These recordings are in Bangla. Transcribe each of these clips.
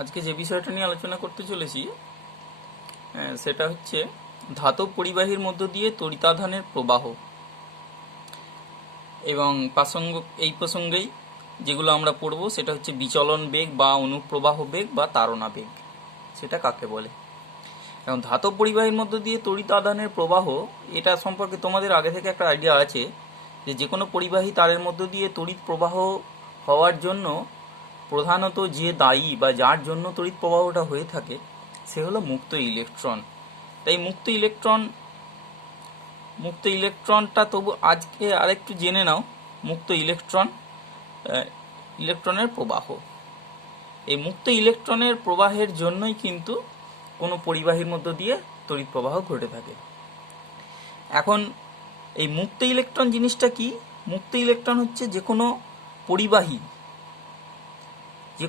আজকে যে বিষয়টা নিয়ে আলোচনা করতে চলেছি সেটা হচ্ছে ধাতব পরিবাহীর মধ্য দিয়ে তড়িতাধানের প্রবাহ। এবং এই প্রসঙ্গেই যেগুলো আমরা পড়ব সেটা হচ্ছে বিচলন বেগ বা অনুপ্রবাহ বেগ বা তাড়না বেগ, সেটা কাকে বলে। এবং ধাতব পরিবাহীর মধ্য দিয়ে তড়িতাধানের প্রবাহ, এটা সম্পর্কে তোমাদের আগে থেকে একটা আইডিয়া আছে যে কোনো পরিবাহী তারের মধ্য দিয়ে তড়িৎ প্রবাহ হওয়ার জন্য প্রধানত যে দায়ী বা যার জন্য তড়িৎ প্রবাহটা হয়ে থাকে সে হলো মুক্ত ইলেকট্রন। তাই মুক্ত ইলেকট্রনটা তবু আজকে আরেকটু জেনে নাও। মুক্ত ইলেকট্রনের প্রবাহ, এই মুক্ত ইলেকট্রনের প্রবাহের জন্যই কিন্তু কোনো পরিবাহীর মধ্য দিয়ে তড়িৎ প্রবাহ ঘটে থাকে। এখন এই মুক্ত ইলেকট্রন জিনিসটা কি? মুক্ত ইলেকট্রন হচ্ছে যে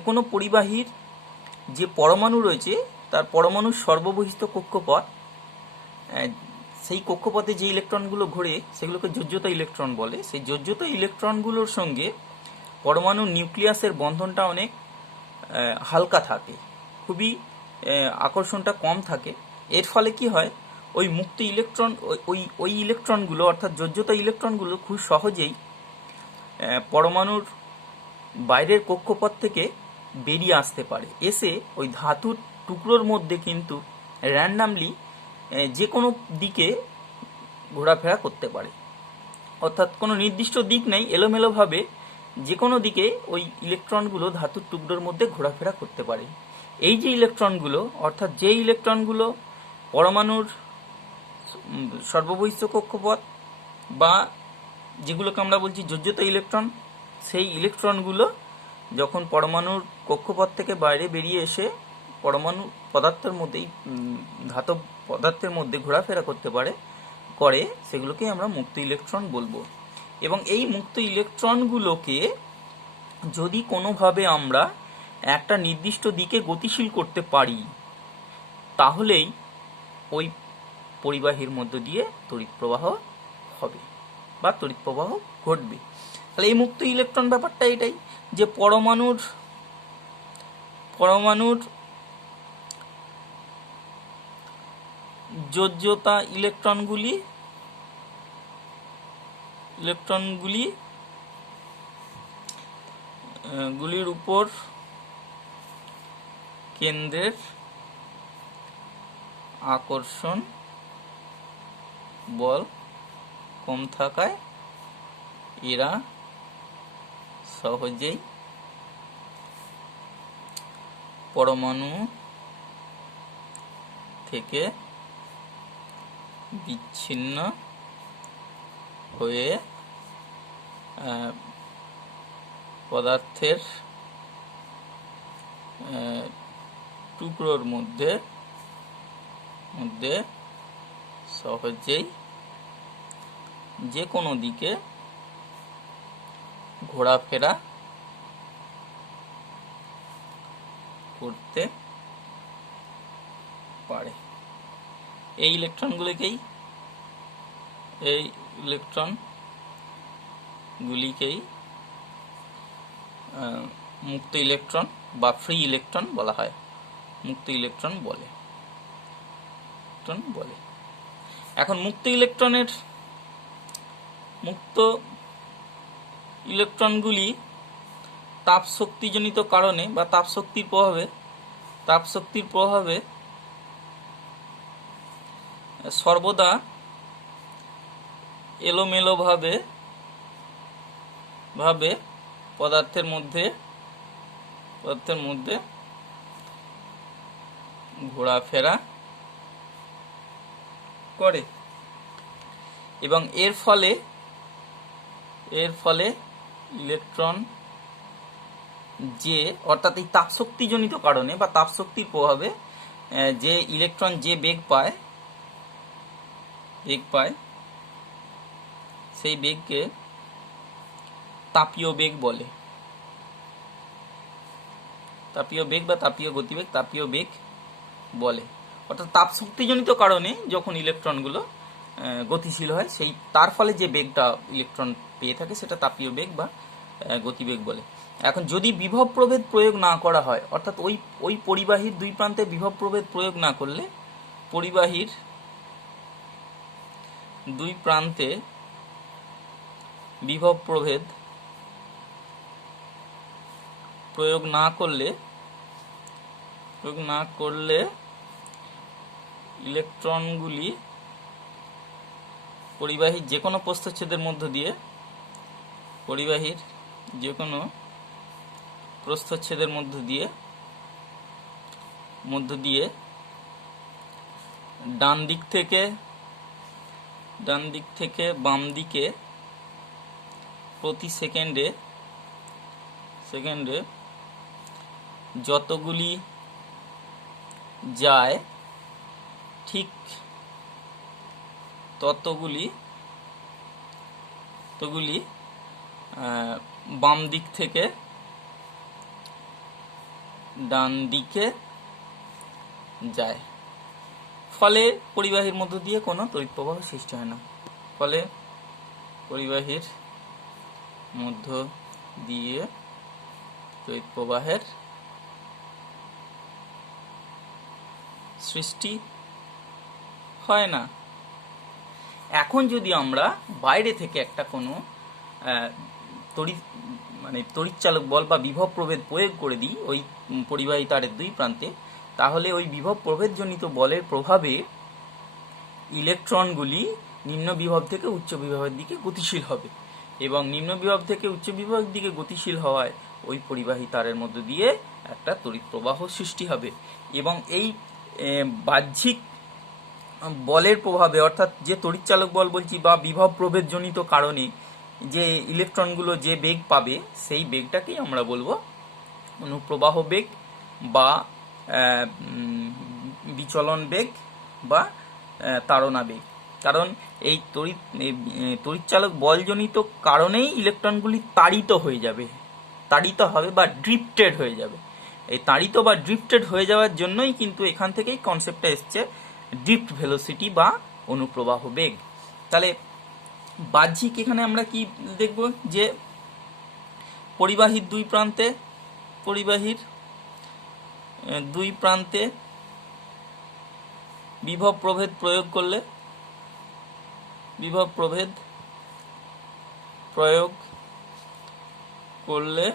কোনো পরিবাহীর যে পরমাণু রয়েছে তার পরমাণুর সর্ববহিস্থ কক্ষপথ, সেই কক্ষপথে যে ইলেকট্রনগুলো ঘোরে সেগুলোকে যোজ্যতা ইলেকট্রন বলে। সেই যোজ্যতা ইলেকট্রনগুলোর সঙ্গে পরমাণুর নিউক্লিয়াসের বন্ধনটা অনেক হালকা থাকে, খুবই আকর্ষণটা কম থাকে। এর ফলে কি হয়, ওই মুক্ত ইলেকট্রন ওই ইলেকট্রনগুলো অর্থাৎ যোজ্যতা ইলেকট্রনগুলো খুব সহজেই পরমাণুর বাইরের কক্ষপথ থেকে বেরিয়ে আসতে পারে, এসে ওই ধাতুর টুকরোর মধ্যে কিন্তু র্যান্ডামলি যে কোনো দিকে ঘোরাফেরা করতে পারে। অর্থাৎ কোনো নির্দিষ্ট দিক নেই, এলোমেলোভাবে যে কোনো দিকে ওই ইলেকট্রনগুলো ধাতুর টুকরোর মধ্যে ঘোরাফেরা করতে পারে। এই যে ইলেকট্রনগুলো, অর্থাৎ যে ইলেকট্রনগুলো পরমাণুর সর্ববহিস্থ কক্ষপথ বা যেগুলোকে আমরা বলছি যোজ্যতা ইলেকট্রন, সেই ইলেকট্রনগুলো যখন পরমাণুর কক্ষপথ থেকে বাইরে বেরিয়ে এসে পরমাণু পদার্থের মধ্যেই ধাতব পদার্থের মধ্যে ঘোরাফেরা করে সেগুলোকে আমরা মুক্ত ইলেকট্রন বলবো। এবং এই মুক্ত ইলেকট্রনগুলোকে যদি কোনোভাবে আমরা একটা নির্দিষ্ট দিকে গতিশীল করতে পারি তাহলেই ওই পরিবাহীর মধ্য দিয়ে তড়িৎ প্রবাহ হবে বা তড়িৎ প্রবাহ ঘটবে। তাহলে এই মুক্ত ইলেকট্রন ব্যাপারটা এটাই যে পরমাণুর যোজ্যতা গুলির উপর কেন্দ্রের আকর্ষণ বল কম থাকায় এরা সহজেই পরমাণু থেকে বিচ্ছিন্ন হয়ে পদার্থের টুকরোর মধ্যে সহজেই যে কোনো দিকে ঘোরাফেরা করতে পারে। এই ইলেকট্রনগুলিকেই মুক্ত ইলেকট্রন বা ফ্রি ইলেকট্রন বলা হয়, মুক্ত ইলেকট্রন বলে। এখন মুক্ত ইলেকট্রনগুলি তাপ শক্তিজনিত কারণে বা তাপশক্তির প্রভাবে সর্বদা এলোমেলো ভাবে পদার্থের মধ্যে ঘোরাফেরা করে এবং এর ফলে ইলেকট্রন অর্থাৎ এই তাপশক্তিজনিত কারণে বা তাপশক্তির প্রভাবে যে ইলেকট্রন যে বেগ পায় সেই বেগকে তাপীয় বেগ বলে। তাপীয় বেগ বা তাপীয় গতিবেগ, তাপীয় বেগ বলে। অর্থাৎ তাপশক্তিজনিত কারণে যখন ইলেকট্রনগুলো গতিশীল হয় তার ফলে যে বেগটা ইলেকট্রন পেয়ে থাকে সেটা তাপীয় বেগ বা গতিবেগ বলে। এখন যদি বিভব প্রভেদ প্রয়োগ না করা হয়, অর্থাৎ ওই পরিবাহীর দুই প্রান্তে বিভব প্রভেদ প্রয়োগ না করলে, পরিবাহীর দুই প্রান্তে বিভব প্রভেদ প্রয়োগ না করলে ইলেকট্রনগুলি পরিবাহীর যে কোনো প্রস্থচ্ছেদের মধ্য দিয়ে ডান দিক থেকে বাম দিকে প্রতি সেকেন্ডে যতগুলি যায় ঠিক ততগুলি বাম দিক থেকে ডান দিকে যায়। ফলে পরিবাহীর মধ্য দিয়ে কোনো তড়িৎ প্রবাহ সৃষ্টি হয় না। ফলে পরিবাহীর মধ্য দিয়ে তড়িৎ প্রবাহের সৃষ্টি হয় না। এখন যদি আমরা বাইরে থেকে একটা কোনো তড়িৎচালক বল বা বিভব প্রভেদ প্রয়োগ করে দিই ওই পরিবাহী তারের দুই প্রান্তে, তাহলে ওই বিভব প্রভেদজনিত বলের প্রভাবে ইলেকট্রনগুলি নিম্ন বিভব থেকে উচ্চ বিভবের দিকে গতিশীল হবে, এবং নিম্ন বিভব থেকে উচ্চ বিভবের দিকে গতিশীল হওয়ায় ওই পরিবাহী তারের মধ্য দিয়ে একটা তড়িৎ প্রবাহ সৃষ্টি হবে। এবং এই বাহ্যিক বলের প্রভাবে, অর্থাৎ যে তড়িৎচালক বল বলছি বা বিভব প্রভেদজনিত কারণে যে ইলেকট্রনগুলো যে বেগ পাবে, সেই বেগটাকেই আমরা বলবো অনুপ্রবাহ বেগ বা বিচলন বেগ বা তাড়না বেগ। কারণ এই তড়িৎচালক বলজনিত কারণেই ইলেকট্রনগুলি তাড়িত হবে বা ড্রিফটেড হয়ে যাবে। এই তাড়িত বা ড্রিফটেড হয়ে যাওয়ার জন্যই কিন্তু এখান থেকেই কনসেপ্টটা এসছে ড্রিফট ভেলোসিটি বা অনুপ্রবাহ বেগ। তাহলে বাহ্যিক এখানে আমরা কি দেখব, যে পরিবাহীর দুই প্রান্তে বিভব প্রভেদ প্রয়োগ করলে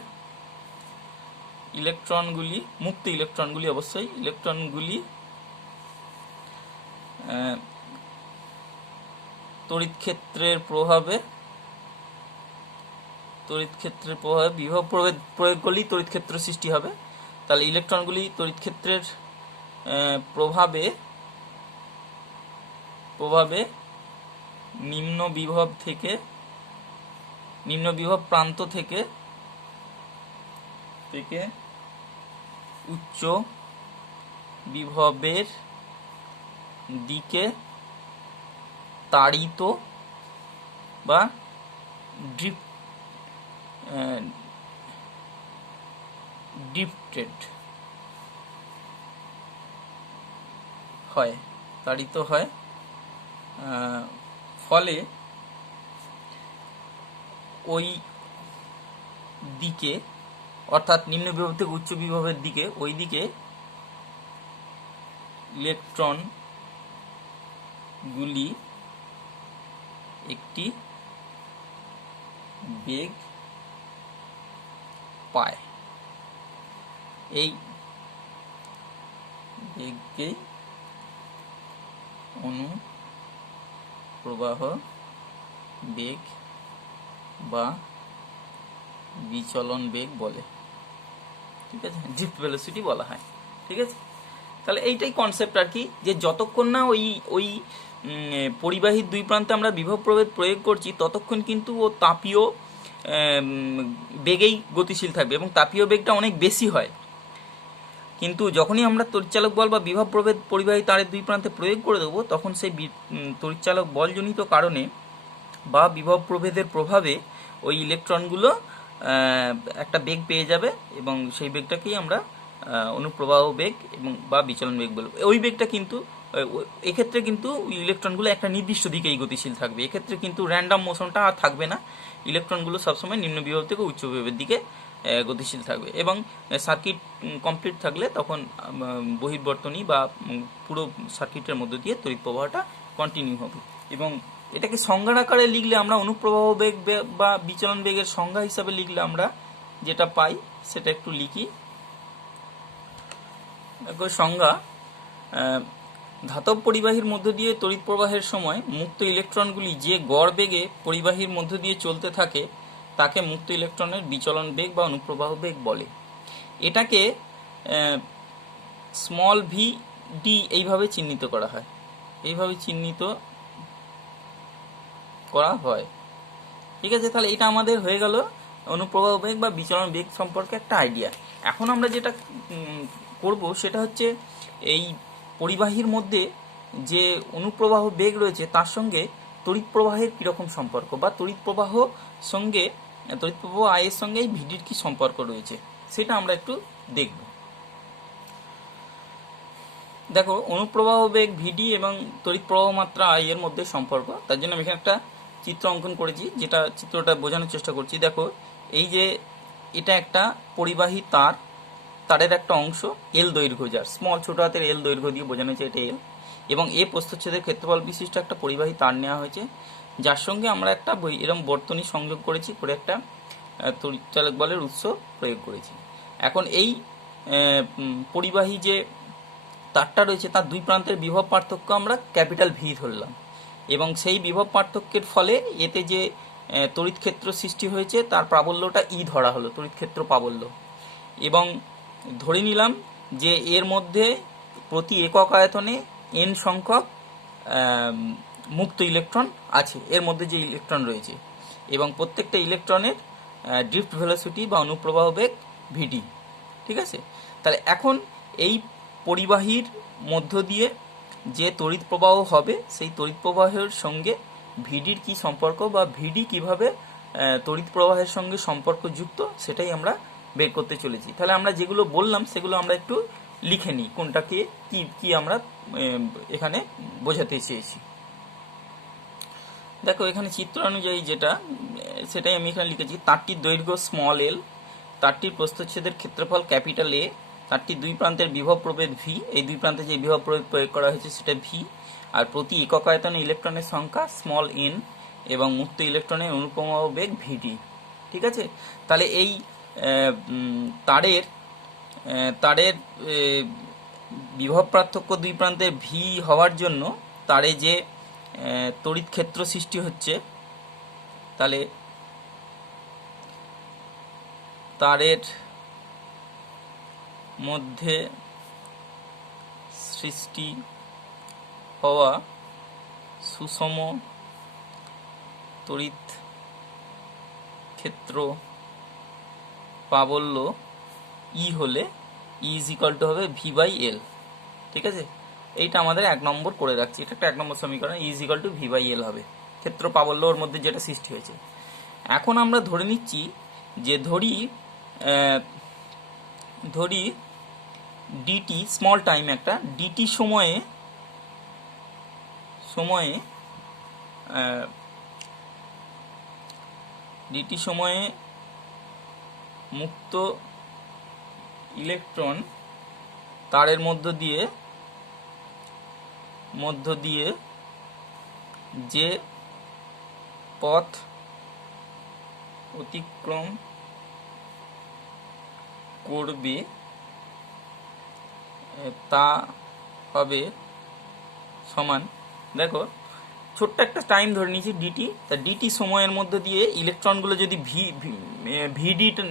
ইলেকট্রনগুলি, মুক্ত ইলেকট্রনগুলি অবশ্যই, ইলেকট্রনগুলি তড়িৎ ক্ষেত্রের প্রভাবে বিভব প্রভেদ প্রয়োগ করলেই তড়িৎ ক্ষেত্র সৃষ্টি হবে। তাহলে ইলেকট্রনগুলি তড়িৎ ক্ষেত্রের প্রভাবে নিম্ন বিভব প্রান্ত থেকে উচ্চ বিভবের দিকে তাড়িত বা ড্রিফটেড হয়, ফলে ওই দিকে, অর্থাৎ নিম্ন বিভব থেকে উচ্চ বিভবের দিকে, ওই দিকে ইলেকট্রনগুলি একটি বেগ পায়। এই বেগকেই অনুপ্রবাহ বেগ বা বিচলন বেগ বলে। ঠিক আছে, ড্রিফট ভেলোসিটি বলা হয়। ঠিক আছে, তাহলে এইটাই কনসেপ্ট আর কি, যে যতক্ষণ না ওই পরিবাহীর দুই প্রান্তে আমরা বিভব প্রভেদ প্রয়োগ করছি, ততক্ষণ কিন্তু ও তাপীয় বেগেই গতিশীল থাকবে এবং তাপীয় বেগটা অনেক বেশি হয়। কিন্তু যখনই আমরা তড়িৎচালক বল বা বিভব প্রভেদ পরিবাহী তারের দুই প্রান্তে প্রয়োগ করে দেবো, তখন সেই তড়িৎচালক বলজনিত কারণে বা বিভব প্রভেদের প্রভাবে ওই ইলেকট্রনগুলো একটা বেগ পেয়ে যাবে এবং সেই বেগটাকেই আমরা অনুপ্রবাহ বেগ এবং বা বিচলন বেগ বলবো। ওই বেগটা কিন্তু এক্ষেত্রে কিন্তু ইলেকট্রনগুলো একটা নির্দিষ্ট দিকেই গতিশীল থাকবে। এক্ষেত্রে কিন্তু র্যান্ডম মোশনটা আর থাকবে না, ইলেকট্রনগুলো সবসময় নিম্ন বিভব থেকে উচ্চ বিভবের দিকে গতিশীল থাকবে। এবং সার্কিট কমপ্লিট থাকলে তখন বহির্বর্তনী বা পুরো সার্কিটের মধ্য দিয়ে তড়িৎ প্রবাহটা কন্টিনিউ হবে। এবং এটাকে সংজ্ঞার আকারে লিখলে আমরা অনুপ্রবাহ বেগ বা বিচলন বেগের সংজ্ঞা হিসাবে লিখলে আমরা যেটা পাই সেটা একটু লিখি। সংজ্ঞা: ধাতব পরিবাহীর মধ্য দিয়ে তড়িৎ প্রবাহের সময় মুক্ত ইলেকট্রনগুলি যে গড় বেগে পরিবাহীর মধ্য দিয়ে চলতে থাকে তাকে মুক্ত ইলেকট্রনের বিচলন বেগ বা অনুপ্রবাহ বেগ বলে। এটাকে স্মল ভি ডি এইভাবে চিহ্নিত করা হয়, ঠিক আছে। তাহলে এটা আমাদের হয়ে গেল অনুপ্রবাহ বেগ বা বিচলন বেগ সম্পর্কে একটা আইডিয়া। এখন আমরা যেটা করব সেটা হচ্ছে এই পরিবাহীর মধ্যে যে অনুপ্রবাহ বেগ রয়েছে তার সঙ্গে তড়িৎ প্রবাহের কীরকম সম্পর্ক, বা তড়িৎ প্রবাহ আয়ের সঙ্গে এই ভিডির কী সম্পর্ক রয়েছে সেটা আমরা একটু দেখব। দেখো, অনুপ্রবাহ বেগ ভিডি এবং তড়িৎ প্রবাহ মাত্রা আই এর মধ্যে সম্পর্ক, তার জন্য আমি এখানে একটা চিত্র অঙ্কন করেছি, যেটা চিত্রটা বোঝানোর চেষ্টা করছি। দেখো, এই যে এটা একটা পরিবাহী তারের একটা অংশ এল দৈর্ঘ্য, যার স্মল ছোট হাতের এল দৈর্ঘ্য দিয়ে বোঝানো হয়েছে এটা এল, এবং এ প্রস্থচ্ছেদের ক্ষেত্রফল বিশিষ্ট একটা পরিবাহী তার নেওয়া হয়েছে, যার সঙ্গে আমরা একটা এরকম বর্তনী সংযোগ করেছি, করে একটা তড়িৎচালক বলের উৎস প্রয়োগ করেছি। এখন এই পরিবাহী যে তারটা রয়েছে তার দুই প্রান্তের বিভব পার্থক্য আমরা ক্যাপিটাল ভি ধরলাম, এবং সেই বিভব পার্থক্যের ফলে এতে যে তড়িৎ ক্ষেত্র সৃষ্টি হয়েছে তার প্রাবল্যটা ই ধরা হলো, তড়িৎ ক্ষেত্র প্রাবল্য। এবং ধরে নিলাম যে এর মধ্যে প্রতি একক আয়তনে এন সংখ্যক মুক্ত ইলেকট্রন আছে, এর মধ্যে যে ইলেকট্রন রয়েছে, এবং প্রত্যেকটা ইলেকট্রনের ড্রিফট ভেলোসিটি বা অনুপ্রবাহ বেগ ভিডি, ঠিক আছে। তাহলে এখন এই পরিবাহীর মধ্য দিয়ে যে তড়িৎ প্রবাহ হবে সেই তড়িৎ প্রবাহের সঙ্গে ভিডির কি সম্পর্ক, বা ভিডি কিভাবে তড়িৎ প্রবাহের সঙ্গে সম্পর্কযুক্ত, সেটাই আমরা বের করতে চলেছি। তাহলে আমরা যেগুলো বললাম সেগুলো আমরা একটু লিখে নিই, কোনটাকে কি আমরা এখানে বোঝাতে চেয়েছি। দেখো, এখানে চিত্র অনুযায়ী সেটাই আমি এখানে লিখেছি। তারটির দৈর্ঘ্য স্মল এল, তারটির প্রস্থচ্ছেদের ক্ষেত্রফল ক্যাপিটাল এ, তারটির দুই প্রান্তের বিভব প্রভেদ ভি, এই দুই প্রান্তে যে বিভব প্রয়োগ করা হয়েছে সেটা ভি, আর প্রতি একক আয়তনে ইলেকট্রনের সংখ্যা স্মল এন, এবং মুক্ত ইলেকট্রনের অনুপ্রবাহ বেগ ভিডি, ঠিক আছে। তাহলে এই তারের বিভব পার্থক্য দুই প্রান্তের ভি হওয়ার জন্য তারে যে তড়িৎ ক্ষেত্র সৃষ্টি হচ্ছে, তাহলে তারের মধ্যে সৃষ্টি হওয়া সুষম তড়িৎ ক্ষেত্র প্রাবল্য ই হলে ই ইজ ইকুয়াল টু হবে ভি বাই এল, ঠিক আছে। এইটা আমাদের 1 নম্বর করে রাখছি, এটা একটা 1 নম্বর সমীকরণ, E is equal to V by L হবে ক্ষেত্র প্রাবল্য ওর মধ্যে যেটা সৃষ্টি হয়েছে। এখন আমরা ধরে নিচ্ছি যে ধরি ডিটি স্মল টাইম, একটা ডিটি সময়ে মুক্ত ইলেকট্রন তারের মধ্য দিয়ে যে পথ অতিক্রম করবে তা হবে সমান, দেখো ছোট্ট একটা টাইম ধরে নিয়েছি ডিটি, তা ডিটি সময়ের মধ্যে দিয়ে ইলেকট্রনগুলো যদি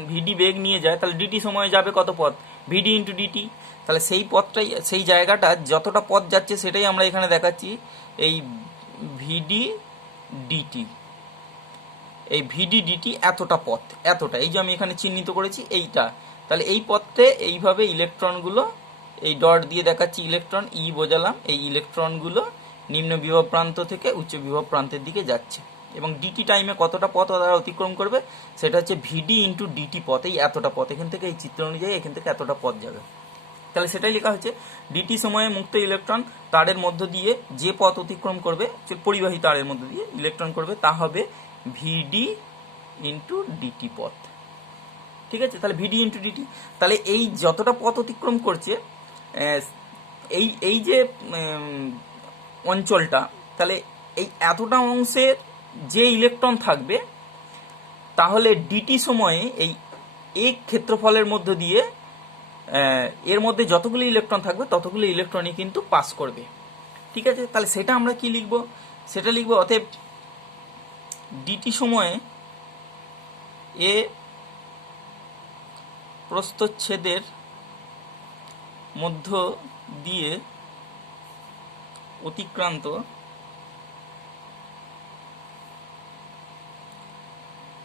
ভিডি বেগ নিয়ে যায়, তাহলে ডিটি সময়ে যাবে কত পথ, ভিডি ইন্টু ডিটি। তাহলে সেই জায়গাটা যতটা পথ যাচ্ছে সেটাই আমরা এখানে দেখাচ্ছি, এই ভিডি ডিটি এতটা পথ, এই যে আমি এখানে চিহ্নিত করেছি এইটা। তাহলে এই পথে এইভাবে ইলেকট্রনগুলো, এই ডট দিয়ে দেখাচ্ছি ইলেকট্রন, ই বোঝালাম, এই ইলেকট্রনগুলো নিম্ন বিভব প্রান্ত থেকে উচ্চ বিভব প্রান্তের দিকে যাচ্ছে, এবং ডিটি টাইমে কতটা পথ তারা অতিক্রম করবে সেটা হচ্ছে ভিডি ইন্টু ডিটি পথ, এই এতটা পথ, এখান থেকে এই চিত্র অনুযায়ী এখান থেকে এতটা পথ যাবে। তাহলে সেটাই লেখা হচ্ছে ডিটি সময়ে মুক্ত ইলেকট্রন তারের মধ্য দিয়ে যে পথ অতিক্রম করবে, পরিবাহী তারের মধ্য দিয়ে ইলেকট্রন করবে, তা হবে ভিডি ইন্টু ডিটি পথ। ঠিক আছে, তাহলে ভিডি ইন্টু ডিটি, তাহলে এই যতটা পথ অতিক্রম করছে এই এই যে অঞ্চলটা, তাহলে এই এতটা অংশের যে ইলেকট্রন থাকবে, তাহলে ডিটি সময়ে এই এক ক্ষেত্রফলের মধ্য দিয়ে এর মধ্যে যতগুলো ইলেকট্রন থাকবে ততগুলো ইলেকট্রনই কিন্তু পাস করবে। ঠিক আছে, তাহলে সেটা আমরা কি লিখব, সেটা লিখব অতএব ডিটি সময়ে এ প্রস্থচ্ছেদের মধ্য দিয়ে অতিক্রান্ত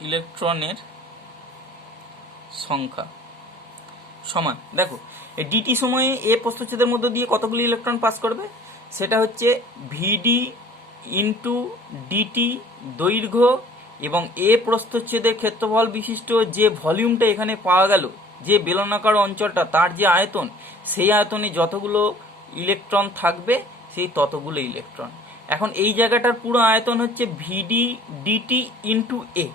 ইলেকট্রনের সংখ্যা সমান, দেখো এই ডিটি সময়ে এ প্রস্থচ্ছেদের মধ্য দিয়ে কতগুলি ইলেকট্রন পাস করবে, সেটা হচ্ছে ভিডি ইন্টু ডিটি দৈর্ঘ্য এবং এ প্রস্থচ্ছেদের ক্ষেত্রফল বিশিষ্ট যে ভলিউমটা এখানে পাওয়া গেল, যে বেলনাকার অঞ্চলটা তার যে আয়তন, সেই আয়তনে যতগুলো ইলেকট্রন থাকবে সেই ততগুলো ইলেকট্রন। এখন এই জায়গাটার পুরো আয়তন হচ্ছে ভিডি ডিটি ইন্টু এ।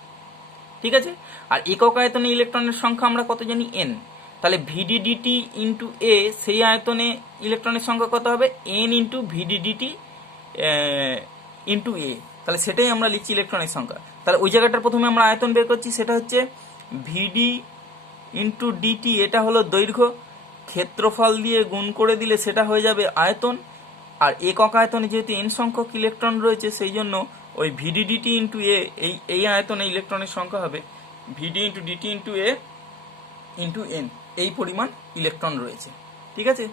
ঠিক আছে, আর একক আয়তনে ইলেকট্রনের সংখ্যা আমরা কত জানি, এন। তাহলে ভিডি ডিটি ইন্টু এ, সেই আয়তনে ইলেকট্রনের সংখ্যা কত হবে, এন ইন্টু ভিডি ডিটি ইন্টু এ। তাহলে সেটাই আমরা লিখছি ইলেকট্রনের সংখ্যা। তাহলে ওই জায়গাটার প্রথমে আমরা আয়তন বের করছি, সেটা হচ্ছে ভিডি ইন্টু ডিটি, এটা হলো দৈর্ঘ্য, ক্ষেত্রফল দিয়ে গুণ করে দিলে সেটা হয়ে যাবে আয়তন। আর একক আয়তনে যেহেতু এন সংখ্যক ইলেকট্রন রয়েছে, সেই জন্য ওই ভিডি ডিটি ইন্টু এ, এই আয়তনে ইলেকট্রনের সংখ্যা হবে ভিডি ইন্টু ডিটি ইন্টু এ ইন্টু এন, এই পরিমাণ ইলেকট্রন রয়েছে। ঠিক আছে,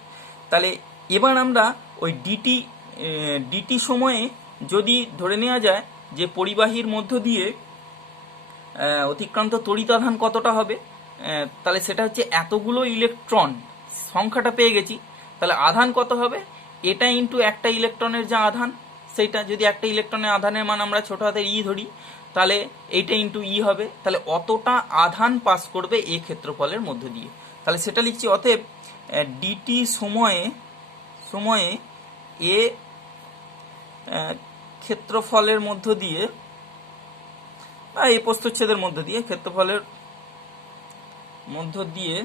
তাহলে এবার আমরা ওই ডিটি সময়ে যদি ধরে নেওয়া যায় যে পরিবাহীর মধ্য দিয়ে অতিক্রান্ত তড়িৎ আধান কতটা হবে, তাহলে সেটা হচ্ছে এতগুলো ইলেকট্রন, সংখ্যাটা পেয়ে গেছি, তাহলে আধান কত হবে, এটা ইন্টু একটা ইলেকট্রনের যা আধান, সেইটা যদি একটা ইলেকট্রনের আধানের মান আমরা ছোট হাতের ই ধরি, তাহলে এইটা ইন্টু ই হবে, তাহলে অতটা আধান পাস করবে এই ক্ষেত্রফলের মধ্য দিয়ে। তাহলে সেটা লিখছি অতএব ডিটি সময়ে এ ক্ষেত্রফলের মধ্য দিয়ে বা এই প্রস্থচ্ছেদের মধ্য দিয়ে, ক্ষেত্রফলের মধ্য দিয়ে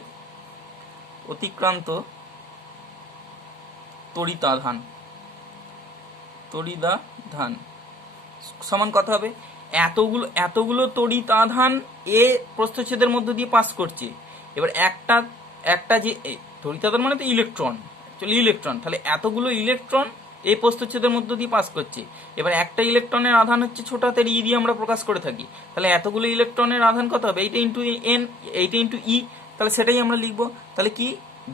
অতিক্রান্ত তড়িতাধান সমান কত হবে, এতগুলো তড়িতাধান এ প্রস্থচ্ছেদের মধ্য দিয়ে পাস করছে। এবার একটা যে তড়িতাধান মানে তো ইলেকট্রন, ইলেকট্রন, তাহলে এতগুলো ইলেকট্রন এই প্রস্থচ্ছেদের মধ্য দিয়ে পাস করছে। এবার একটা ইলেকট্রনের আধান হচ্ছে ছোট হাতের ই দিয়ে আমরা প্রকাশ করে থাকি, তাহলে এতগুলো ইলেকট্রনের আধান কত হবে, এইটা ইন্টু এন, এইটা ইন্টু ই, তাহলে সেটাই আমরা লিখবো। তাহলে কি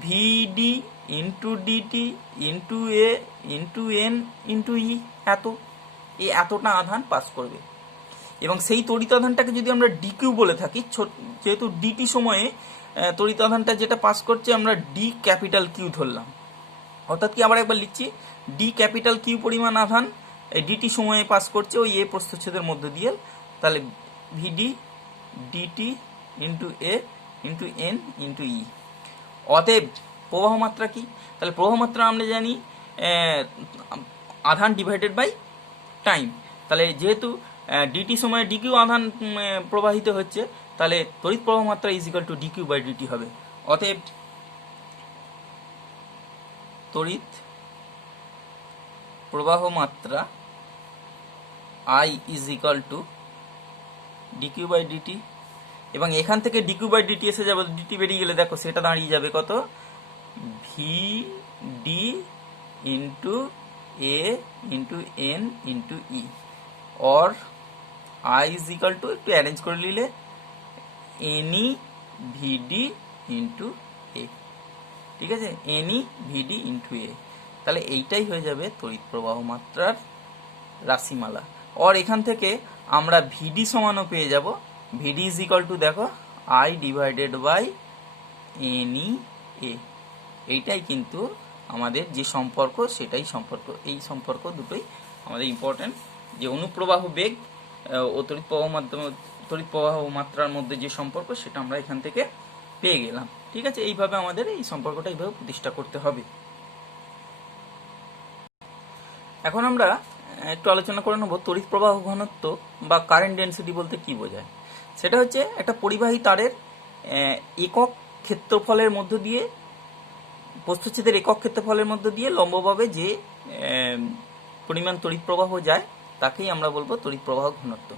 ভিডি ইন্টু ডিটি ইন্টু এ ইন্টু এন ইন্টু ই, এতটা আধান পাস করবে। এবং সেই তড়িৎ আধানটাকে যদি আমরা ডিকিউ বলে থাকি, যেহেতু ডিটি সময়ে তড়িৎ আধানটা যেটা পাস করছে আমরা ডি ক্যাপিটাল কিউ ধরলাম, অর্থাৎ কি আবার একবার লিখছি, ডি ক্যাপিটাল কিউ পরিমাণ আধান এই ডিটি সময়ে পাস করছে ওই এ প্রস্থচ্ছেদের মধ্য দিয়ে, তাহলে ভিডি ডিটি ইন্টু এ ইন্টু এন ইন্টু ই। অতএব প্রবাহ মাত্রা কি, তাহলে প্রবাহ মাত্রা আমরা জানি আধান ডিভাইডেড বাই টাইম। তাহলে যেহেতু ডিটি সময়ে ডিকিউ আধান প্রবাহিত হচ্ছে, তাহলে তড়িৎ প্রবাহ মাত্রা is equal to d q by d t হবে। অতএব তড়িৎ প্রবাহ মাত্রা I is equal to d q by d t, এবং এখান থেকে ডিকিউ বাই ডিটি এসে যাবে, ডিটি বেরিয়ে গেলে দেখো সেটা দাঁড়িয়ে যাবে কত, V D into A into N into E, or I is equal two, একটু অ্যারেঞ্জ করে নিলে এনই ভিডি ইন্টু এ। ঠিক আছে, এনই ভিডি ইন্টু এ, তাহলে এইটাই হয়ে যাবে তড়িৎ প্রবাহ মাত্রার রাশিমালা। আর এখান থেকে আমরা ভিডি সমানও পেয়ে যাব, ভিডি ইজ ইকুয়াল টু দেখো আই ডিভাইডেড বাই এনই এ। এইটাই কিন্তু আমাদের যে সম্পর্ক, সেটাই সম্পর্ক, এই সম্পর্ক দুটোই আমাদের ইম্পর্টেন্ট, যে অনুপ্রবাহ বেগ ও তড়িৎ প্রবাহ মাত্রার মধ্যে যে সম্পর্ক, সেটা আমরা এখান থেকে পেয়ে গেলাম। ঠিক আছে, এইভাবে আমাদের এই সম্পর্কটা এইভাবে প্রতিষ্ঠা করতে হবে। এখন আমরা একটু আলোচনা করে নেব তড়িৎ প্রবাহ ঘনত্ব বা কারেন্ট ডেন্সিটি বলতে কি বোঝায়। সেটা হচ্ছে একটা পরিবাহী তারের একক ক্ষেত্রফলের মধ্য দিয়ে, প্রস্থচ্ছেদের একক ক্ষেত্রফলের মধ্য দিয়ে লম্বভাবে যে পরিমাণ তড়িৎ প্রবাহ যায় তাকেই আমরা বলবো তড়িৎ প্রবাহ ঘনত্ব,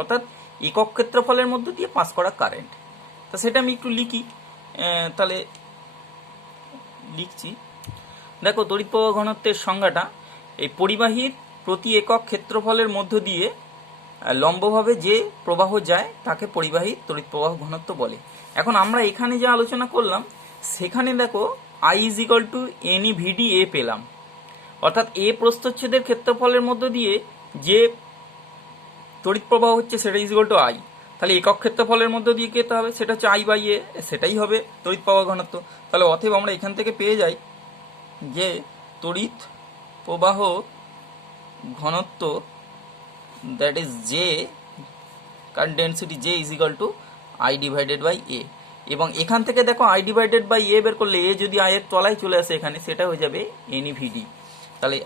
অর্থাৎ একক ক্ষেত্রফলের মধ্য দিয়ে পাস করা কারেন্ট। তা সেটা আমি একটু লিখি, তাহলে লিখছি। দেখো, তড়িৎ প্রবাহ ঘনত্বের সংজ্ঞাটা এই পরিবাহীর প্রতি একক ক্ষেত্রফলের মধ্য দিয়ে লম্বভাবে যে প্রবাহ যায় তাকে পরিবাহী তড়িৎ প্রবাহ ঘনত্ব বলে। এখন আমরা এখানে যে আলোচনা করলাম সেখানে দেখো I = NEVDA পেলাম, অর্থাৎ এ প্রস্থচ্ছেদের ক্ষেত্রফলের মধ্য দিয়ে যে তড়িৎ প্রবাহ হচ্ছে সেটা I। তাহলে একক ক্ষেত্রফলের মধ্য দিয়ে পেতে হবে, সেটা হচ্ছে I/A, সেটাই হবে তড়িৎ প্রবাহ ঘনত্ব। তাহলে অতএব আমরা এখান থেকে পেয়ে যাই যে তড়িৎ প্রবাহ ঘনত্ব, that is J, current density J = I/A। এবং এখান থেকে দেখো I/A বের করলে A যদি I এর তলায় চলে আসে এখানে, সেটা হয়ে যাবে NEVD। তাহলে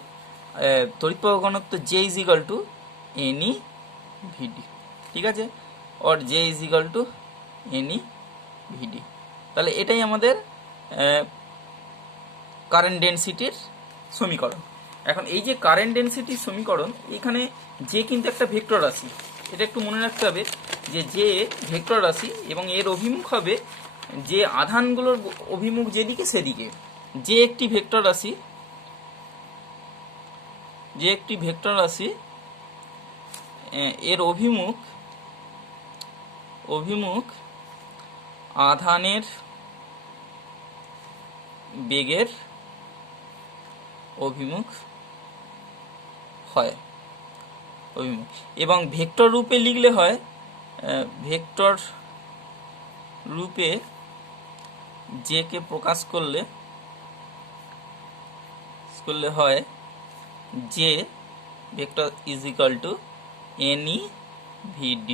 তড়িৎ প্রবাহ ঘনত্ব J = NEVD, ঠিক আছে, or J = NEVD। তাহলে এটাই আমাদের কারেন্ট ডেন্সিটির সমীকরণ। এখন এই যে কারেন্ট ডেন্সিটির সমীকরণ, এখানে যে কিন্তু একটা ভেক্টর রাশি, এটা একটু মনে রাখতে হবে যে যে ভেক্টর রাশি এবং এর অভিমুখ হবে যে আধানগুলোর অভিমুখ যেদিকে সেদিকে। যে একটি ভেক্টর রাশি এর অভিমুখ আধানের বেগের অভিমুখ হয়, এবং ভেক্টর রূপে লিখলে হয়, ভেক্টর রূপে যে কে প্রকাশ করলে হয় যে ভেক্টর = NEVD,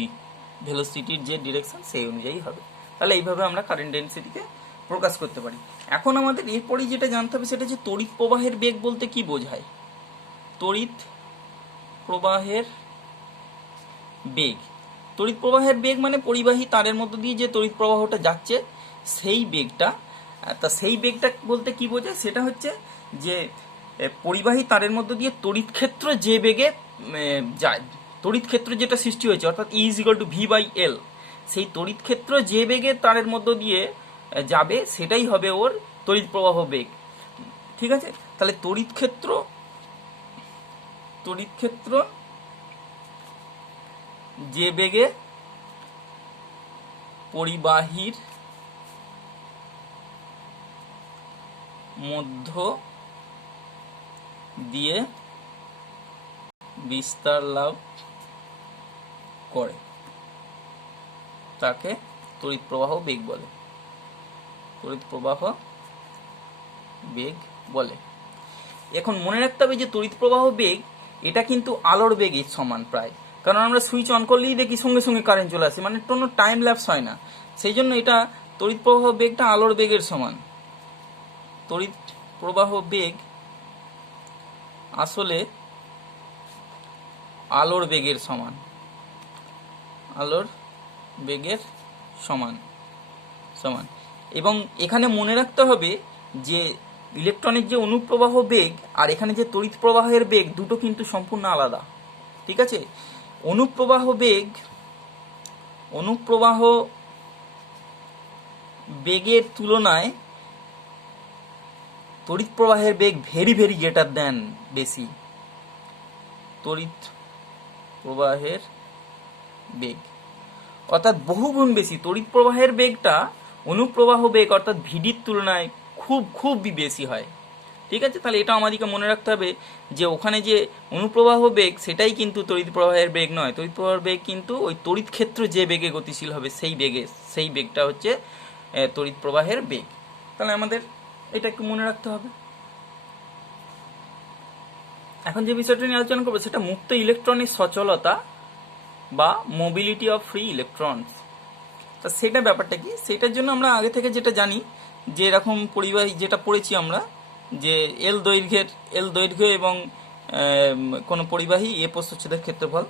ভেলোসিটির যে ডিরেকশন সেই অনুযায়ী হবে। তাহলে এইভাবে আমরা কারেন্ট ডেন্সিটিকে প্রকাশ করতে পারি। এখন আমাদের এরপরই যেটা জানতে হবে সেটা হচ্ছে তড়িৎ প্রবাহের বেগ বলতে কি বোঝায়। তড়িৎ প্রবাহের বেগ মানে পরিবাহী তারের মধ্য দিয়ে যে তড়িৎ প্রবাহটা যাচ্ছে সেই বেগটা। তা সেই বেগটা বলতে কি বোঝায়, সেটা হচ্ছে যে পরিবাহী তারের মধ্য দিয়ে তড়িৎ ক্ষেত্র যে বেগে যায়, তড়িৎ ক্ষেত্র যেটা সৃষ্টি হয়েছে, অর্থাৎ E = V/L, সেই তড়িৎ ক্ষেত্র যে বেগে তারের মধ্য দিয়ে যাবে সেটাই হবে ওর তড়িৎ প্রবাহ বেগ, ঠিক আছে। তাহলে তড়িৎ ক্ষেত্র যে বেগে পরিবাহীর মধ্য দিয়ে বিস্তার লাভ করে তাকে তড়িৎ প্রবাহ বেগ বলে। এখন মনে রাখতে হবে যে তড়িৎ প্রবাহ বেগ এটা কিন্তু আলোর বেগের সমান প্রায়, কারণ আমরা সুইচ অন করলেই দেখি সঙ্গে সঙ্গে কারেন্ট চলে আসে, মানে কোনো টাইম ল্যাপস হয় না। সেই জন্য এটা তড়িৎ প্রবাহ বেগটা আলোর বেগের সমান। তড়িৎ প্রবাহ বেগ আসলে আলোর বেগের সমান। এবং এখানে মনে রাখতে হবে যে ইলেকট্রনের যে অনুপ্রবাহ বেগ আর এখানে যে তড়িৎ প্রবাহের বেগ দুটো কিন্তু সম্পূর্ণ আলাদা, ঠিক আছে। অনুপ্রবাহ বেগের তুলনায় তড়িৎ প্রবাহের বেগ ভেরি গ্রেটার দ্যান বেশি। তড়িৎ প্রবাহের বেগ অর্থাৎ বহুগুণ বেশি। তড়িৎ প্রবাহের বেগটা অনুপ্রবাহ বেগ অর্থাৎ ভিডির তুলনায় খুব বেশি হয়, ঠিক আছে। তাহলে এটা আমাদেরকে মনে রাখতে হবে যে ওখানে যে অনুপ্রবাহ বেগ সেটাই কিন্তু তড়িৎ প্রবাহের বেগ নয়। তড়িৎ প্রবাহের বেগ কিন্তু ওই তড়িৎ ক্ষেত্র যে বেগে গতিশীল হবে সেই বেগটা হচ্ছে তড়িৎ প্রবাহের বেগ। তাহলে আমাদের এটা একটু মনে রাখতে হবে। এখন যে বিষয়টা নিয়ে আলোচনা করবো সেটা মুক্ত ইলেকট্রনের সচলতা বা মোবিলিটি অফ ফ্রি ইলেকট্রনস। তা সেটা ব্যাপারটা কি, সেটার জন্য আমরা আগে থেকে যেটা জানি যে এরকম পরিবাহী যেটা পড়েছি আমরা, যে এল দৈর্ঘ্য এবং কোনো পরিবাহী এ প্রস্থচ্ছেদের ক্ষেত্রফল,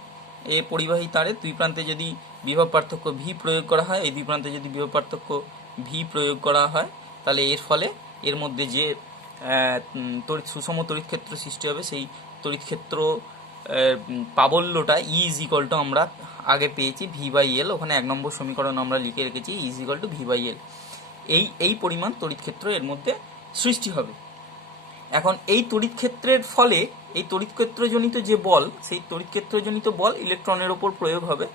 এ পরিবাহী তারের দুই প্রান্তে যদি বিভব পার্থক্য ভি প্রয়োগ করা হয়, এই দুই প্রান্তে যদি বিভব পার্থক্য ভি প্রয়োগ করা হয়, তাহলে এর ফলে এর মধ্যে যে সুষম তড়িৎ ক্ষেত্র সৃষ্টি হবে, সেই তড়িৎ ক্ষেত্র প্রাবল্যটা ই ইজ ইকুয়াল টু আমরা আগে পেয়েছি ভি বাই এল, ওখানে 1 নম্বর সমীকরণ আমরা লিখে রেখেছি is equal to V by L. এই পরিমাণ তড়িৎ ক্ষেত্র এর মধ্যে সৃষ্টি হবে। এখন এই তড়িৎ ক্ষেত্রের ফলে এই তড়িৎ ক্ষেত্রজনিত যে বল, সেই তড়িৎ ক্ষেত্রজনিত বল ইলেকট্রনের ওপর প্রয়োগ হবে।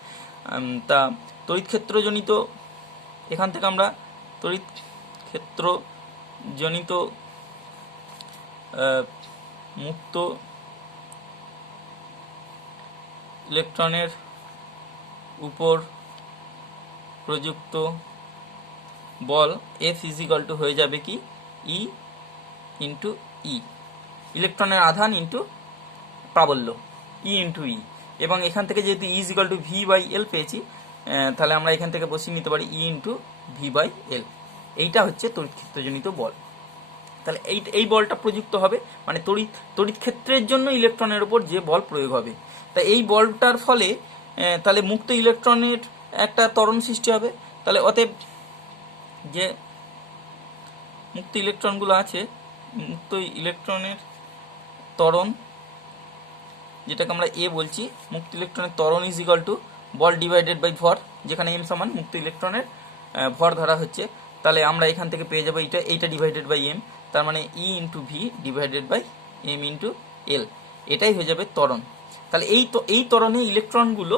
তা তড়িৎ ক্ষেত্রজনিত, এখান থেকে আমরা তড়িৎ ক্ষেত্রজনিত মুক্ত ইলেকট্রনের উপর প্রযুক্ত বল এফ ইজ ইকুয়াল টু হয়ে যাবে কি ই ইন্টু ই, ইলেকট্রনের আধান ইন্টু প্রাবল্য ই ইন্টু ই। এবং এখান থেকে যেহেতু E is equal to V by L পেয়েছি, তাহলে আমরা এখান থেকে বসিয়ে নিতে পারি E into V by L. এইটা হচ্ছে তড়িৎ ক্ষেত্রজনিত বল। তাহলে এই বলটা প্রযুক্ত হবে, মানে তড়িৎ ক্ষেত্রের জন্য ইলেকট্রনের উপর যে বল প্রয়োগ হবে। তা এই বলটার ফলে তাহলে মুক্ত ইলেকট্রনের একটা ত্বরণ সৃষ্টি হবে। তাহলে অতএব যে মুক্ত ইলেকট্রনগুলো আছে, মুক্ত ইলেকট্রনের ত্বরণ, যেটাকে আমরা এ বলছি, মুক্ত ইলেকট্রনের ত্বরণ ইজ ইকুয়াল টু বল ডিভাইডেড বাই ভর, যেখানে এম সমান মুক্ত ইলেকট্রনের ভর ধরা হচ্ছে। তাহলে আমরা এখান থেকে পেয়ে যাবো এইটা ডিভাইডেড বাই এম, তার মানে e into V divided by m into L, এটাই হয়ে যাবে ত্বরণ। তাহলে এই ত্বরণে ইলেকট্রনগুলো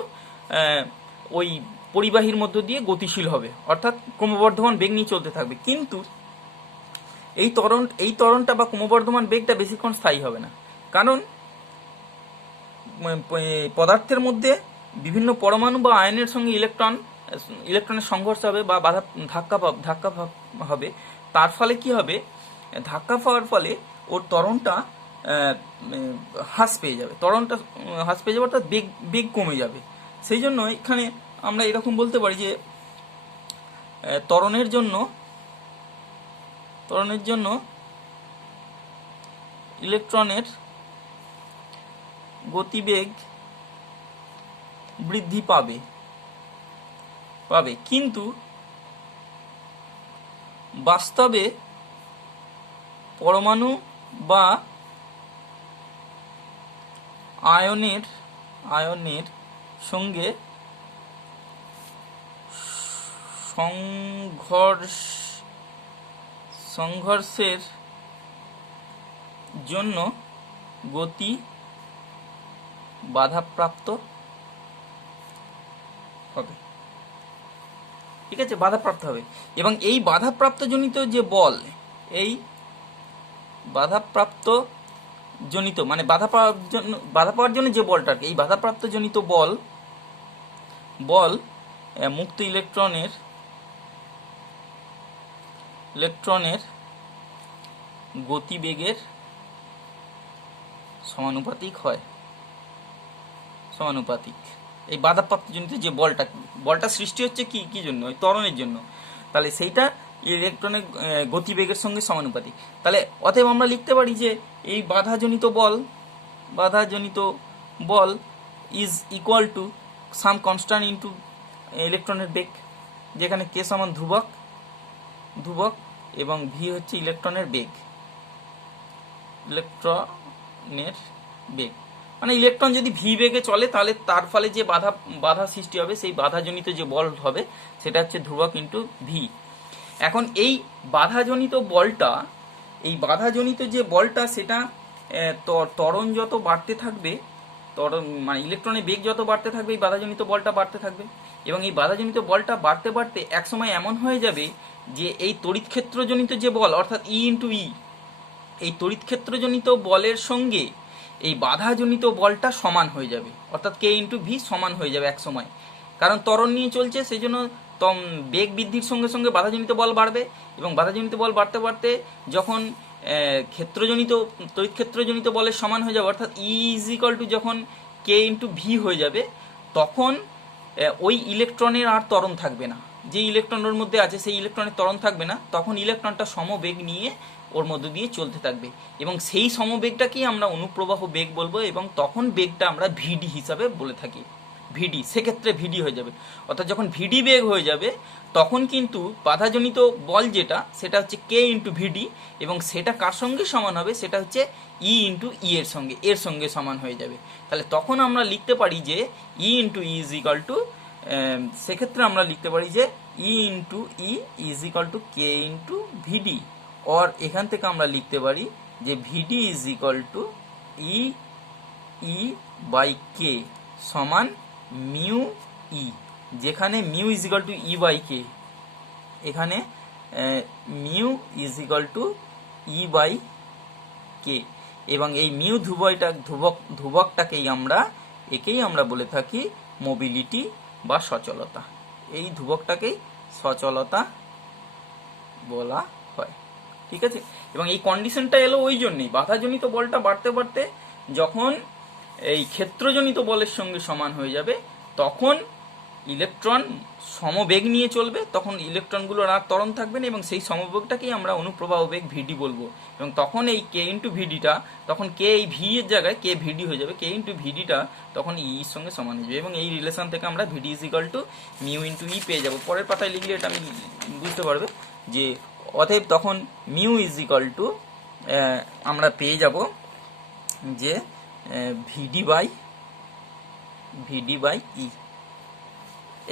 ওই পরিবাহীর মধ্য দিয়ে গতিশীল হবে, অর্থাৎ ক্রমবর্ধমান বেগ নিয়ে চলতে থাকবে। কিন্তু এই ত্বরণটা বা ক্রমবর্ধমান বেগটা বেশিক্ষণ স্থায়ী হবে না, কারণ পদার্থের মধ্যে বিভিন্ন পরমাণু বা আয়নের সঙ্গে ইলেকট্রনের সংঘর্ষ হবে বা ধাক্কা হবে। তার ফলে কি হবে, ধাক্কা পাওয়ার ফলে ওর ত্বরণটা হ্রাস পেয়ে যাবে, অর্থাৎ বেগ কমে যাবে। সেই জন্য এখানে আমরা এরকম বলতে পারি যে ত্বরণের জন্য ইলেকট্রনের গতিবেগ বৃদ্ধি পাবে, কিন্তু বাস্তবে পরমাণু বা আয়নের সঙ্গে সংঘর্ষের জন্য গতি বাধাপ্রাপ্ত হবে। ঠিক আছে, বাধাপ্রাপ্ত হবে। এবং এই বাধাপ্রাপ্ত জনিত যে বল, এই বাধাপ্রাপ্ত জনিত মানে বাধা পাওয়ার জন্য যে বলটা, এই বাধাপ্রাপ্ত জনিত বল মুক্ত ইলেকট্রনের গতিবেগের সমানুপাতিক হয়। এই বাধাপ্রাপ্ত জনিত যে বলটা সৃষ্টি হচ্ছে কি জন্য, ওই ত্বরণের জন্য, তাহলে সেইটা ইলেকট্রনের গতিবেগের সঙ্গে সমানুপাতিক। তাহলে অতএব আমরা লিখতে পারি যে এই বাধাজনিত বল is equal to some constant into ইলেকট্রনের বেগ, যেখানে কে সমান ধ্রুবক এবং ভি হচ্ছে ইলেকট্রনের বেগ। মানে ইলেকট্রন যদি ভি বেগে চলে, তাহলে তার ফলে যে বাধা সৃষ্টি হবে, সেই বাধাজনিত যে বল হবে সেটা হচ্ছে ধ্রুবক ইন্টু ভি। এখন এই বাধাজনিত যে বলটা সেটা ত্বরণ যত বাড়তে থাকবে, মানে ইলেকট্রনের বেগ যত বাড়তে থাকবে, এই বাধাজনিত বলটা বাড়তে থাকবে। এবং এই বাধাজনিত বলটা বাড়তে বাড়তে একসময় এমন হয়ে যাবে যে এই তড়িৎ ক্ষেত্রজনিত যে বল, অর্থাৎ ই ইন্টু ই, এই তড়িৎ ক্ষেত্রজনিত বলের সঙ্গে এই বাধাজনিত বলটা সমান হয়ে যাবে, অর্থাৎ কে ইন্টু ভি সমান হয়ে যাবে এক সময়। কারণ ত্বরণ নিয়ে চলছে, সেই জন্য বেগ বৃদ্ধির সঙ্গে সঙ্গে বাধাজনিত বল বাড়বে, এবং বাধাজনিত বল বাড়তে বাড়তে যখন তড়িৎ ক্ষেত্রজনিত বলের সমান হয়ে যাবে, অর্থাৎ ই ইজ ইকুয়াল টু যখন কে ইন্টু ভি হয়ে যাবে, তখন ওই ইলেকট্রনের আর ত্বরণ থাকবে না, যে ইলেকট্রন ওর মধ্যে আছে সেই ইলেকট্রনের ত্বরণ থাকবে না, তখন ইলেকট্রনটা সমবেগ নিয়ে ওর মধ্য দিয়ে চলতে থাকবে এবং সেই সমবেগটাকেই আমরা অনুপ্রবাহ বেগ বলবো এবং তখন বেগটা আমরা ভিডি হিসাবে বলে থাকি। ভিডি সেক্ষেত্রে ভিডি হয়ে যাবে, অর্থাৎ যখন ভিডি বেগ হয়ে যাবে তখন কিন্তু বাধাজনিত বল যেটা সেটা হচ্ছে কে ইন্টু ভিডি এবং সেটা কার সঙ্গে সমান হবে, সেটা হচ্ছে ই ইন্টু ই এর সঙ্গে সমান হয়ে যাবে। তাহলে তখন আমরা লিখতে পারি যে e into E is equal to, সেক্ষেত্রে আমরা লিখতে পারি যে e into E is equal to k into vd, or এখান থেকে আমরা লিখতে পারি যে vd is equal to e E by k সমান মিউ ই, যেখানে mu is equal to e by k, এখানে mu is equal to e by k এবং এই মিউ ধ্রুবকটাকেই আমরা একেই আমরা বলে থাকি মোবিলিটি বা সচলতা। এই ধ্রুবকটাকেই সচলতা বলা হয়, ঠিক আছে। এবং এই কন্ডিশনটা এলো ওই জন্যই, বাধাজনিত বলটা বাড়তে বাড়তে যখন এই ক্ষেত্রজনিত বলের সঙ্গে সমান হয়ে যাবে তখন ইলেকট্রন সমবেগ নিয়ে চলবে, তখন ইলেকট্রনগুলোর আর ত্বরণ থাকবে না এবং সেই সমবেগটাকেই আমরা অনুপ্রবাহ বেগ ভিডি বলবো এবং তখন এই কে ইন্টু ভিডিটা, তখন কে এই ভি এর জায়গায় কে ভিডি হয়ে যাবে, কে ইন্টু ভিডিটা তখন ইর সঙ্গে সমান হয়ে যাবে এবং এই রিলেশন থেকে আমরা vd is equal to mu into E পেয়ে যাবো। পরের পাতায় লিখলে এটা আমি বুঝতে পারবে যে অতএব তখন মিউ ইজ ইকাল টু আমরা পেয়ে যাব যে ভিডি বাই ই,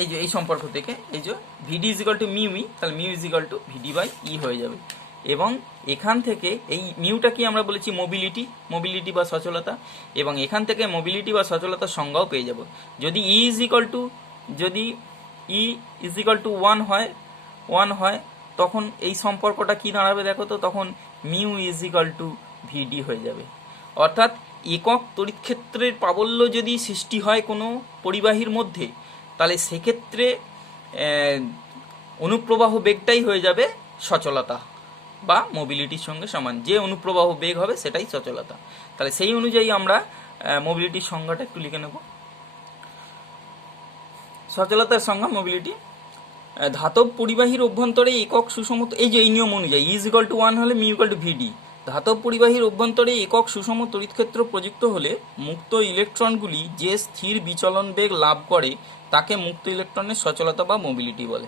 এই যে এই সম্পর্ক থেকে এই যে vd is equal to mu E, তাহলে mu is equal to vd by E হয়ে যাবে এবং এখান থেকে এই মিউটা কি আমরা বলেছি মোবিলিটি বা সচলতা এবং এখান থেকে মোবিলিটি বা সচলতার সংজ্ঞাও পেয়ে যাব। যদি ই ইজ ইকাল টু, যদি ই ইজ ইকাল টু 1 হয় তখন এই সম্পর্কটা কি দাঁড়াবে দেখো তো, তখন মিউ ইজ ইকাল টু ভিডি হয়ে যাবে। অর্থাৎ একক তড়িৎক্ষেত্রের প্রাবল্য যদি সৃষ্টি হয় কোনো পরিবাহীর মধ্যে তাহলে সেক্ষেত্রে অনুপ্রবাহ বেগটাই হয়ে যাবে সচলতা বা মোবিলিটির সঙ্গে সমান, যে অনুপ্রবাহ বেগ হবে সেটাই সচলতা। তাহলে সেই অনুযায়ী আমরা মোবিলিটির সংজ্ঞাটা একটু লিখে নেব। সচলতার সংজ্ঞা মোবিলিটি, ধাতব পরিবাহীর অভ্যন্তরে একক সুষম, এই যে এই নিয়ম অনুযায়ী ইজ ইকাল টু 1 হলে মিউ ইকাল টু ভিডি, ধাতব পরিবাহীর অভ্যন্তরে একক সুষম তড়িৎক্ষেত্র প্রযুক্ত হলে মুক্ত ইলেকট্রনগুলি যে স্থির বিচলন বেগ লাভ করে তাকে মুক্ত ইলেকট্রনের সচলতা বা মোবিলিটি বলে।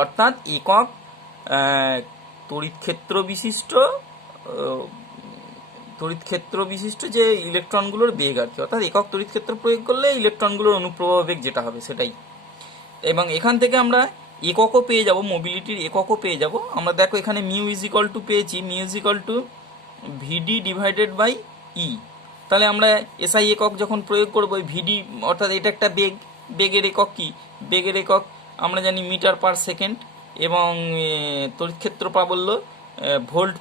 অর্থাৎ একক তড়িৎক্ষেত্র বিশিষ্ট যে ইলেকট্রনগুলোর বেগ আর কি, অর্থাৎ একক তড়িৎক্ষেত্র প্রয়োগ করলে ইলেকট্রনগুলোর অনুপ্রবাহ বেগ যেটা হবে সেটাই। এবং এখান থেকে আমরা এককও পেয়ে যাব, মোবিলিটির এককও পেয়ে যাব। আমরা দেখো এখানে মিউ ইজ ইকাল টু পেয়েছি, mu is equal to V D divided by E, তাহলে আমরা এসআই একক যখন প্রয়োগ করবো ভিডি, অর্থাৎ এটা একটা বেগের একক কি, বেগের একক আমরা জানি মিটার পার সেকেন্ড এবং তড়িৎক্ষেত্র প্রাবল্য ভোল্ট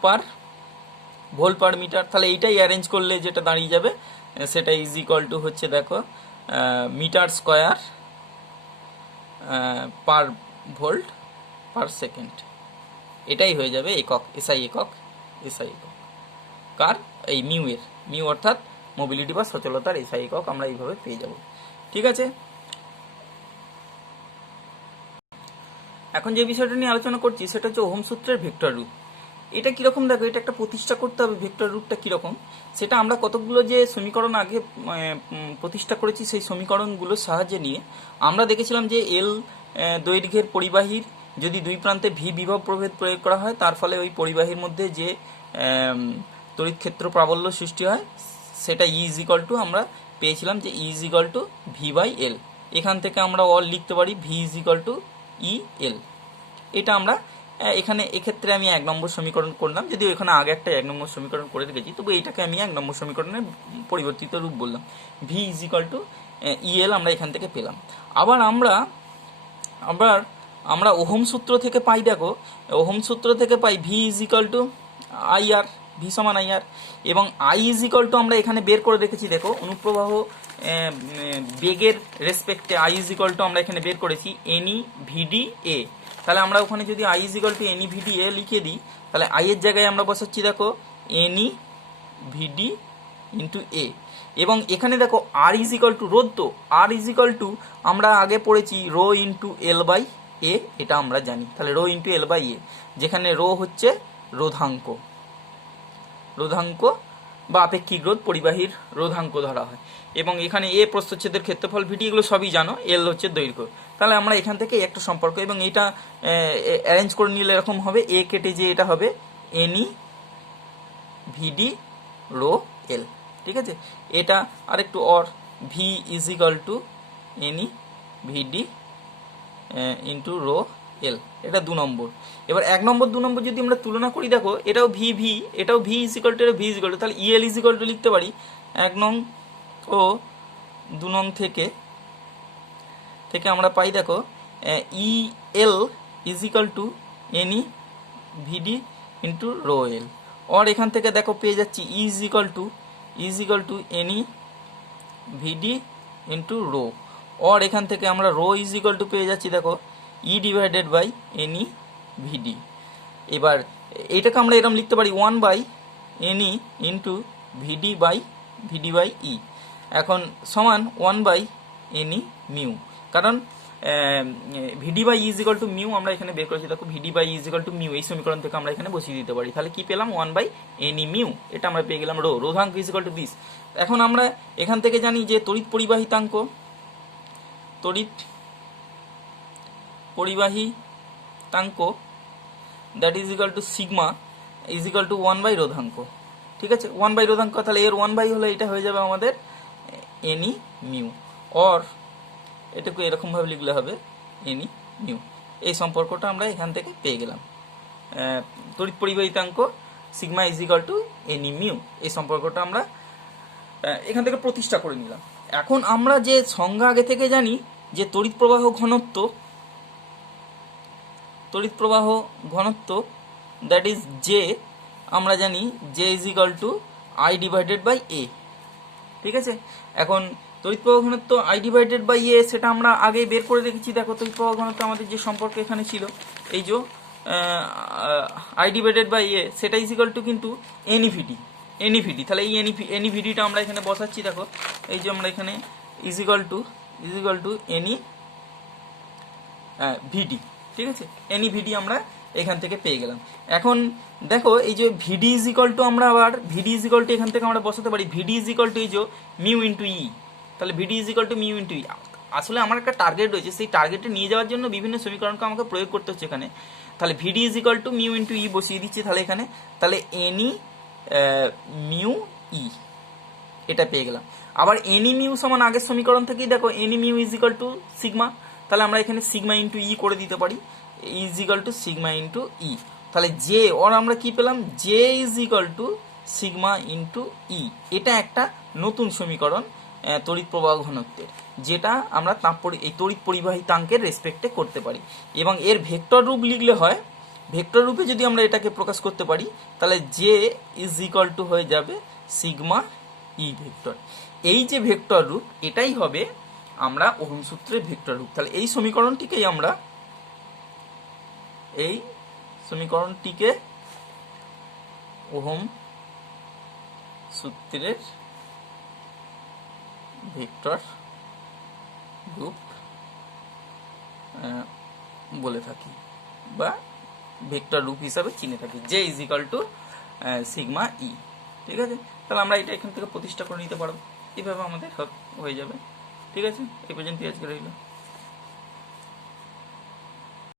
পার মিটার, তাহলে এইটাই অ্যারেঞ্জ করলে যেটা দাঁড়িয়ে যাবে সেটা ইজ ইকাল টু হচ্ছে দেখো metre square per volt per second, এটাই হয়ে যাবে একক এসআই একক কার, এই মিউ অর্থাৎ মোবিলিটি বা সচলতার এসআই একক আমরা এইভাবে পেয়ে যাব, ঠিক আছে। এখন যে বিষয়টা নিয়ে আলোচনা করছি সেটা হচ্ছে ওহম সূত্রের ভেক্টর রূপ। এটা কিরকম দেখো, এটা একটা প্রতিষ্ঠা করতে হবে, ভেক্টর রূপটা কিরকম সেটা আমরা কতগুলো যে সমীকরণ আগে প্রতিষ্ঠা করেছি সেই সমীকরণগুলোর সাহায্যে নিয়ে আমরা দেখেছিলাম যে এল দৈর্ঘ্যের পরিবাহীর যদি দুই প্রান্তে ভি বিভব প্রভেদ প্রয়োগ করা হয় তার ফলে ওই পরিবাহীর মধ্যে যে তড়িৎক্ষেত্র প্রাবল্য সৃষ্টি হয় সেটা ই ইজ ইকাল টু আমরা পেয়েছিলাম যে E is equal to V by L, এখান থেকে আমরা অল লিখতে পারি V is equal to E L. এটা আমরা এখানে এক্ষেত্রে আমি 1 নম্বর সমীকরণ করলাম, যদিও এখানে আগে একটা 1 নম্বর সমীকরণ করে রেখেছি, তবু এটাকে আমি 1 নম্বর সমীকরণের পরিবর্তিত রূপ বললাম, V is equal two El আমরা এখান থেকে পেলাম। আবার আমরা ওহম সূত্র থেকে পাই, দেখো ওহম সূত্র থেকে পাই V is equal to IR, V সমান আইআর, এবং আই ইজ ইকাল টু আমরা এখানে বের করে রেখেছি, দেখো অনুপ্রবাহ বেগের রেসপেক্টে আই ইজ ইকাল টু আমরা এখানে বের করেছি এনই ভিডি এ, তাহলে আমরা ওখানে যদি I is equal to NE ভিডি এ লিখে দিই তাহলে আই এর জায়গায় আমরা বসাচ্ছি দেখো এনই ভিডি ইন্টু এ, এবং এখানে দেখো আর ইজ ইকাল টু রোধ, তো আর ইজ ইকাল টু আমরা আগে পড়েছি রো ইন্টু এল বাই এ, এটা আমরা জানি। তাহলে রো ইন্টু এল বাই এ, যেখানে রো হচ্ছে রোধাঙ্ক, রোধাঙ্ক বা আপেক্ষিক রোধ, পরিবাহীর রোধাঙ্ক ধরা হয়। এবং এখানে এ প্রস্থচ্ছেদের ক্ষেত্রফল ভিডি, এগুলো সবই জানো, এল হচ্ছে দৈর্ঘ্য। তাহলে আমরা এখান থেকে একটা সম্পর্ক, এবং এটা অ্যারেঞ্জ করে নিলে এরকম হবে, এ কেটে যে এটা হবে এনই ভিডি রো এল, ঠিক আছে। এটা আরেকটু or, V is equal to NE V D into rho L, এটা 2 নম্বর। এবার 1 নম্বর 2 নম্বর যদি আমরা তুলনা করি, দেখো এটাও ভি ভি, এটাও ভি ইজ ইকাল টু, এটা ভি ইজ ইকাল টু, তাহলে ইএল ইজ ইকাল টু লিখতে পারি 1 নং ও 2 নং থেকে আমরা পাই, দেখো E L is equal to NE V D into rho L. और এখান থেকে দেখো পেয়ে যাচ্ছি is equal to NE V D into rho. और এখান থেকে আমরা রো ইজ ইকাল টু পেয়ে যাচ্ছি, দেখো ই ডিভাইডেড বাই এনই ভিডি। এবার এটাকে আমরা এরকম লিখতে পারি 1 by NE into V D by E, এখন সমান 1 বাই এনই মিউ, কারণ V D by is equal to mu আমরা এখানে বের করেছি, দেখো V D by is equal to mu, এই সমীকরণ থেকে আমরা এখানে বসিয়ে দিতে পারি। তাহলে কি পেলাম, 1 বাই এনই মিউ, এটা আমরা পেয়ে গেলাম রো, রোধাঙ্ক ইজ ইকাল টু দিস। এখন আমরা এখান থেকে জানি যে তড়িৎ পরিবাহিতাঙ্ক that is equal to sigma is equal to 1 by রোধাঙ্ক, ঠিক আছে। 1 বাই রোধাঙ্ক, তাহলে এর 1 বাই হলে এটা হয়ে যাবে আমাদের এনই মিউ, অর এটাকে এরকম ভাবে লিখলে হবে এনই মিউ। এই সম্পর্কটা আমরা এখান থেকে পেয়ে গেলাম, তড়িৎ পরিবাহিতাঙ্ক sigma is equal to NE mu, এই সম্পর্কটা আমরা এখান থেকে প্রতিষ্ঠা করে নিলাম। এখন আমরা যে সংজ্ঞা আগে থেকে জানি যে তড়িৎ প্রবাহ ঘনত্ব দ্যাট ইজ জে, আমরা জানি J is equal to I divided by A, ঠিক আছে। এখন তড়িৎ প্রবাহ ঘনত্ব আই ডিভাইডেড বাই এ, সেটা আমরা আগে বের করে রেখেছি। দেখো তড়িৎ প্রবাহ ঘনত্ব আমাদের যে সম্পর্ক এখানে ছিল, এই যে আই ডিভাইডেড বাই এ, সেটা ইজ ইকাল টু কিন্তু এনই ভিডি। তাহলে এই এনই ভিডিটা আমরা এখানে বসাচ্ছি, দেখো এই যে আমরা এখানে ইজ ইকাল টু এনই ভিডি, ঠিক আছে। এনই ভিডি আমরা এখান থেকে পেয়ে গেলাম। এখন দেখো এই যে ভিডি ইজ ইকাল টু, আমরা আবার ভিডি ইজ ইকাল টু এখান থেকে আমরা বসাতে পারি ভিডি ইজ ইকাল টু এই যে মিউ ইন্টু ই, তাহলে V D is equal to mu into E. আসলে আমার একটা টার্গেট রয়েছে, সেই টার্গেটে নিয়ে যাওয়ার জন্য বিভিন্ন সমীকরণকে আমাকে প্রয়োগ করতে হচ্ছে এখানে। তাহলে V D is equal to mu into E বসিয়ে দিচ্ছি তাহলে এখানে, তাহলে এনই মিউ ই, এটা পেয়ে গেলাম। আবার এনই মিউ সমান আগের সমীকরণ থেকেই দেখো NE mu is equal to sigma, তাহলে আমরা এখানে সিগমা ইন্টু ই করে দিতে পারি, is equal to sigma into E. তাহলে জে, ওর আমরা কি পেলাম, J is equal to sigma into E. এটা একটা নতুন সমীকরণ তড়িৎ প্রবাহ ঘনত্বের, যেটা আমরা এই তড়িৎ পরিবাহিতাঙ্কের রেসপেক্টে করতে পারি। এবং এর ভেক্টর রূপ লিখলে হয়, ভেক্টর রূপে যদি আমরা এটাকে প্রকাশ করতে পারি, তাহলে জে ইজ ইকাল টু হয়ে যাবে সিগমা ই ভেক্টর। এই যে ভেক্টর রূপ, এটাই হবে আমরা ওহম সূত্রের ভেক্টর রূপ। তাহলে এই সমীকরণটিকে ওহম সূত্রের ভেক্টর রূপ বলে থাকি, বা ভেক্টর রূপ হিসাবে চিনে থাকি, J is equal to sigma E, ঠিক আছে। তাহলে আমরা এটা এখান থেকে প্রতিষ্ঠা করে নিতে পারবো, এইভাবে আমাদের হয়ে যাবে, ঠিক আছে। এই পর্যন্তই আজকে রইল।